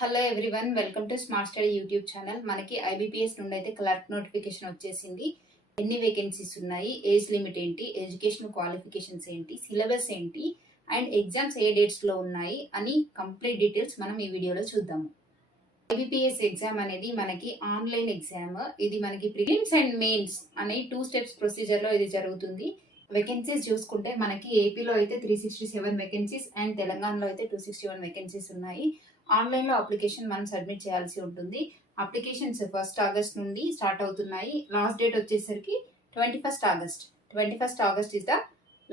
Hello everyone, welcome to smart study YouTube channel. మనకి IBPS నుండి అయితే క్లర్క్ నోటిఫికేషన్ వచ్చేసింది. ఎన్ని వేకెన్సీస్ ఉన్నాయి, ఏజ్ లిమిట్ ఏంటి, ఎడ్యుకేషనల్ క్వాలిఫికేషన్స్ ఏంటి, సిలబస్ ఏంటి అండ్ ఎగ్జామ్స్ ఏ డేట్స్లో ఉన్నాయి అని కంప్లీట్ డీటెయిల్స్ మనం ఈ వీడియోలో చూద్దాము. ఐబీపీఎస్ ఎగ్జామ్ అనేది మనకి ఆన్లైన్ ఎగ్జామ్. ఇది మనకి ప్రిలిమ్స్ అండ్ మెయిన్స్ అనే 2 స్టెప్స్ ప్రొసీజర్లో ఇది జరుగుతుంది. వేకెన్సీస్ చూసుకుంటే మనకి ఏపీలో అయితే 367 వేకెన్సీస్ అండ్ తెలంగాణలో అయితే 261 వేకెన్సీస్ ఉన్నాయి. ఆన్లైన్లో అప్లికేషన్ మనం సబ్మిట్ చేయాల్సి ఉంటుంది. అప్లికేషన్స్ 1 ఆగస్ట్ నుండి స్టార్ట్ అవుతున్నాయి. లాస్ట్ డేట్ వచ్చేసరికి 21 August. 21 August is the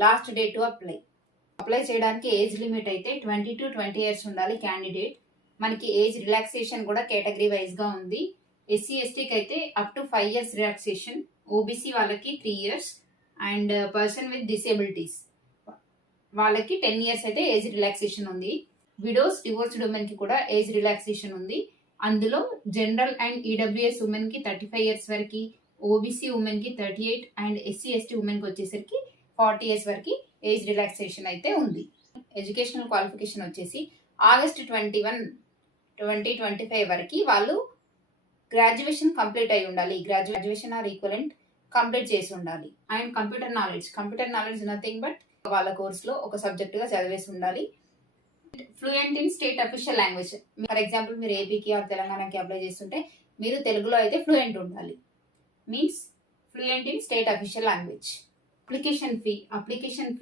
last date to apply చేయడానికి ఏజ్ లిమిట్ అయితే 20 to 20 years ఉండాలి క్యాండిడేట్. మనకి ఏజ్ రిలాక్సేషన్ కూడా కేటగిరీ వైజ్గా ఉంది. ఎస్సీ ఎస్టీకి అయితే up to 5 years relaxation, OBC వాళ్ళకి 3 years and person with disabilities వాళ్ళకి 10 years అయితే ఏజ్ రిలాక్సేషన్ ఉంది. విడోస్ డివోర్స్డ్ ఉమెన్ కి కూడా ఏజ్ రిలాక్సేషన్ ఉంది. అందులో జనరల్ అండ్ ఈడబ్ల్యూఎస్ ఉమెన్ కి 35 years వరకు, ఓబీసీ ఉమెన్ కి 38 అండ్ ఎస్సీ ఎస్టీ ఉమెన్ కి వచ్చేసరికి 40 years వరకు ఏజ్ రిలాక్సేషన్ అయితే ఉంది. ఎడ్యుకేషనల్ క్వాలిఫికేషన్ వచ్చేసి ఆగస్ట్ 21, 2025 వరకు వాళ్ళు గ్రాడ్యుయేషన్ కంప్లీట్ అయి ఉండాలి. గ్రాడ్యుయేషన్ ఆర్ ఈక్వలెంట్ కంప్లీట్ చేసి ఉండాలి. And computer knowledge nothing but వాళ్ళ కోర్సులో ఒక సబ్జెక్టుగా చదివేసి ఉండాలి. Fluent in state official language. For example మీరు ఏపీకి ఆర్ తెలంగాణకి అప్లై చేస్తుంటే మీరు తెలుగులో అయితే ఫ్లూయెంట్ ఉండాలి. Means fluent in state official language. Application fee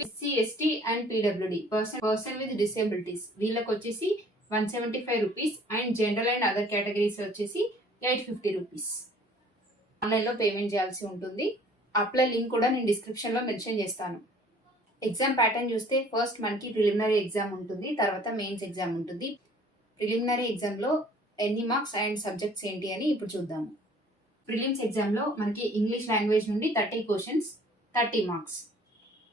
SC ST and PWD person with disabilities వీళ్ళకి వచ్చేసి 175 rupees and general and other categories వచ్చేసి 850 రూపీస్. ఆన్లైన్లో పేమెంట్ చేయాల్సి ఉంటుంది. అప్లై లింక్ కూడా నేను డిస్క్రిప్షన్లో మెన్షన్ చేస్తాను. ఎగ్జామ్ ప్యాటర్న్ చూస్తే ఫస్ట్ మనకి ప్రిలిమినరీ ఎగ్జామ్ ఉంటుంది, తర్వాత మెయిన్స్ ఎగ్జామ్ ఉంటుంది. ప్రిలిమినరీ ఎగ్జామ్లో ఎన్ని మార్క్స్ అండ్ సబ్జెక్ట్స్ ఏంటి అని ఇప్పుడు చూద్దాము. ప్రిలిమ్స్ ఎగ్జామ్లో మనకి ఇంగ్లీష్ లాంగ్వేజ్ నుండి 30 క్వశ్చన్స్ 30 మార్క్స్,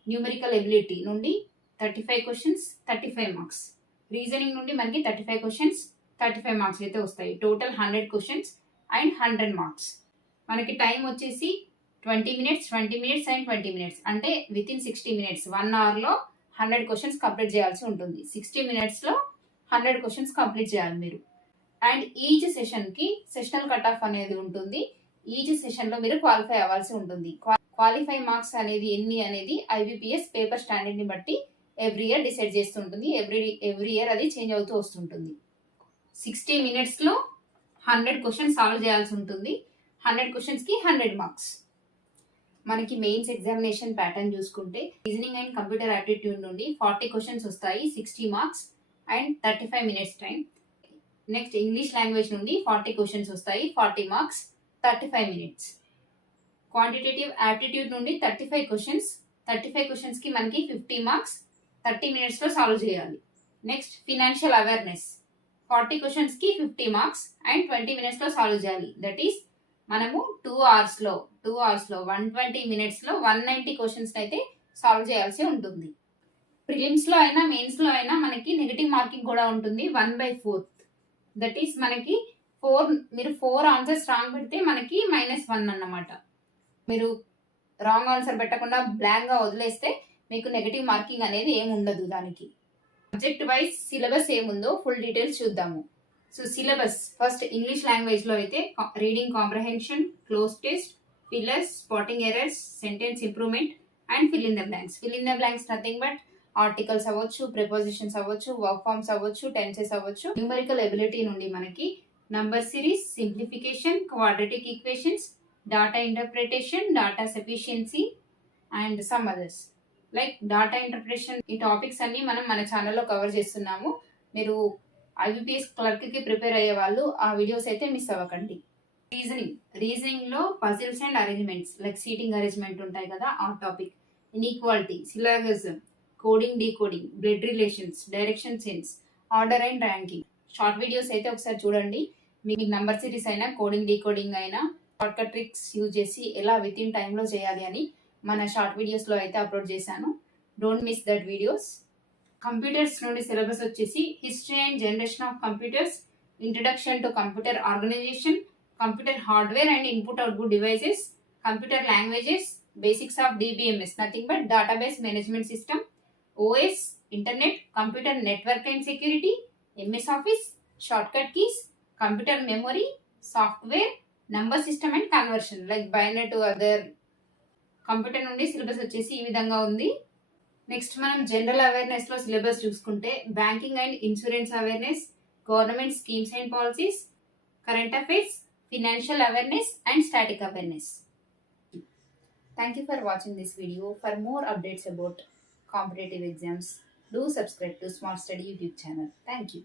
న్యూమరికల్ ఎబిలిటీ నుండి 35 క్వశ్చన్స్ 35 మార్క్స్, రీజనింగ్ నుండి మనకి 35 క్వశ్చన్స్ 35 మార్క్స్ అయితే వస్తాయి. Total 100 questions and 100 marks. మనకి టైం వచ్చేసి 20 minutes అండ్ 20 minutes అంటే విత్ ఇన్ 60 minutes 1 hourలో 100 క్వశ్చన్స్ కంప్లీట్ చేయాల్సి ఉంటుంది. 60 minutesలో 100 క్వశ్చన్స్ కంప్లీట్ చేయాలి మీరు. అండ్ ఈచ్ సెషన్కి సెషనల్ కట్ ఆఫ్ అనేది ఉంటుంది. ఈచ్ సెషన్లో మీరు క్వాలిఫై అవ్వాల్సి ఉంటుంది. క్వాలిఫై మార్క్స్ అనేది ఎన్ని అనేది ఐబీపీఎస్ పేపర్ స్టాండర్డ్ని బట్టి ఎవ్రీ ఇయర్ డిసైడ్ చేస్తుంటుంది. ఎవ్రీ ఇయర్ అది చేంజ్ అవుతూ వస్తుంటుంది. 60 minutesలో 100 క్వశ్చన్స్ సాల్వ్ చేయాల్సి ఉంటుంది. 100 క్వశ్చన్స్కి 100 మార్క్స్. మనకి మెయిన్స్ ఎగ్జామినేషన్ ప్యాటర్న్ చూసుకుంటే రీజనింగ్ అండ్ కంప్యూటర్ యాప్టిట్యూడ్ నుండి 40 క్వశ్చన్స్ వస్తాయి, 60 marks and 35 minutes time. Next English language నుండి 40 క్వశ్చన్స్ వస్తాయి, 40 మార్క్స్ 35 minutes. క్వాంటిటేటివ్ యాప్టిట్యూడ్ నుండి 35 క్వశ్చన్స్ 35 క్వశ్చన్స్కి మనకి 50 మార్క్స్ 30 minutesలో సాల్వ్ చేయాలి. నెక్స్ట్ ఫినాన్షియల్ అవేర్నెస్ 40 క్వశ్చన్స్కి 50 మార్క్స్ అండ్ 20 minutesలో సాల్వ్ చేయాలి. దట్ ఈస్ మనము 2 hours-లో 120 minutesలో 190 క్వశ్చన్స్ అయితే సాల్వ్ చేయాల్సి ఉంటుంది. ప్రిలిమ్స్లో అయినా మెయిన్స్లో అయినా మనకి నెగిటివ్ మార్కింగ్ కూడా ఉంటుంది 1/4. దట్ ఈస్ మనకి మీరు 4 ఆన్సర్స్ రాంగ్ పెడితే మనకి -1 అన్నమాట. మీరు రాంగ్ ఆన్సర్ పెట్టకుండా బ్లాంక్గా వదిలేస్తే మీకు నెగిటివ్ మార్కింగ్ అనేది ఏమి ఉండదు. దానికి సబ్జెక్ట్ వైజ్ సిలబస్ ఏముందో ఫుల్ డీటెయిల్స్ చూద్దాము. సో సిలబస్ ఫస్ట్ ఇంగ్లీష్ లాంగ్వేజ్లో అయితే reading comprehension, cloze test, fillers, spotting errors, sentence improvement and fill in the blanks. Fill in the blanks nothing but articles అవ్వచ్చు, prepositions అవ్వచ్చు, work forms అవ్వచ్చు, tenses అవ్వచ్చు. Numerical ability నుండి మనకి number series, simplification, quadratic equations, data interpretation, data sufficiency and some others. Like data interpretation ఈ topics అన్ని మనం మన ఛానల్లో కవర్ చేస్తున్నాము. మీరు ఐబీపీఎస్ క్లర్క్కి ప్రిపేర్ అయ్యే వాళ్ళు ఆ వీడియోస్ అయితే మిస్ అవ్వకండి. రీజనింగ్లో puzzles and arrangements like seating arrangement ఉంటాయి కదా, ఆ topic. Inequality, syllogism, coding decoding, blood relations, direction sense, order and ranking. Short videos అయితే ఒకసారి చూడండి. మీకు నంబర్ సిరీస్ అయినా కోడింగ్ డీకోడింగ్ అయినా షార్ట్కట్ ట్రిక్స్ యూజ్ చేసి ఎలా విత్ ఇన్ టైంలో చేయాలి అని మన షార్ట్ వీడియోస్లో అయితే అప్లోడ్ చేశాను. Don't miss that videos. Computers నుండి సిలబస్ వచ్చేసి history and generation of computers, introduction to computer organization, computer hardware and input output devices, computer languages, basics of DBMS nothing but database management system, OS, internet, computer network and security, MS Office, shortcut keys, computer memory, software, number system and conversion like binary to other. Computer నుండి syllabus వచ్చేసి ఈ విధంగా ఉంది. Next మనం general awareness లో syllabus చూసుకుంటే banking and insurance awareness, government schemes and policies, current affairs, financial awareness and static awareness. Thank you for watching this video. For more updates about competitive exams, do subscribe to Smart Study YouTube channel. Thank you.